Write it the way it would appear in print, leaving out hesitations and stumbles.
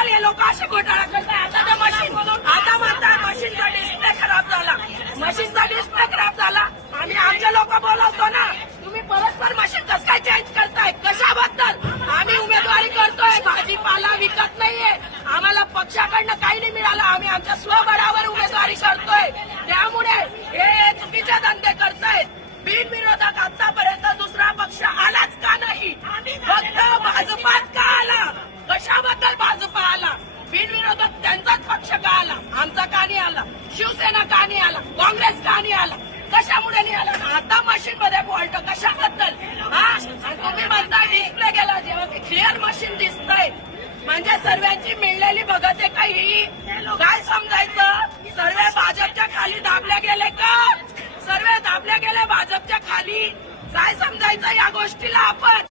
बद्दल हे लोक असे घोटाळा करताय. आता त्या मशीन आता म्हणतात मशीनचा डिस्प्ले खराब झाला, मशीनचा डिस्प्ले खराब झाला. आम्ही आमचे लोक बोलवतो ना, तुम्ही परस्पर मशीन कसं काय चेंज करताय, कशाबद्दल? आम्ही उमेदवारी करतोय, भाजीपाला विकत नाहीये, आम्हाला पक्षाकडनं काही नाही मिळालं, आम्ही आमच्या स्वबळावर उमेदवारी करतोय. त्यामुळे हे चुकीचे धंदे करतायत. बिनविरोधक आतापर्यंत दुसरा पक्ष आलाच का नाही, फक्त भाजपाच का आला? कशाबद्दल भाजपा आला? बिनविरोधक त्यांचाच पक्ष का आला, आमचा का नाही आला? शिवसेना का नाही आला? काँग्रेस का नाही आला? कशामुळे नाही आला? आता मशीन मध्ये फॉल्ट कशाबद्दल? तुम्ही म्हणता डिस्प्ले गेला, जेव्हा क्लिअर मशीन दिसतंय म्हणजे सर्वांची मिळलेली बघत आहे का? ही काय समजायचं? सर्व भाजपच्या खाली दाबले गेले का? सर्व दाबले गेले भाजपच्या खाली, काय समजायचं या गोष्टीला आपण?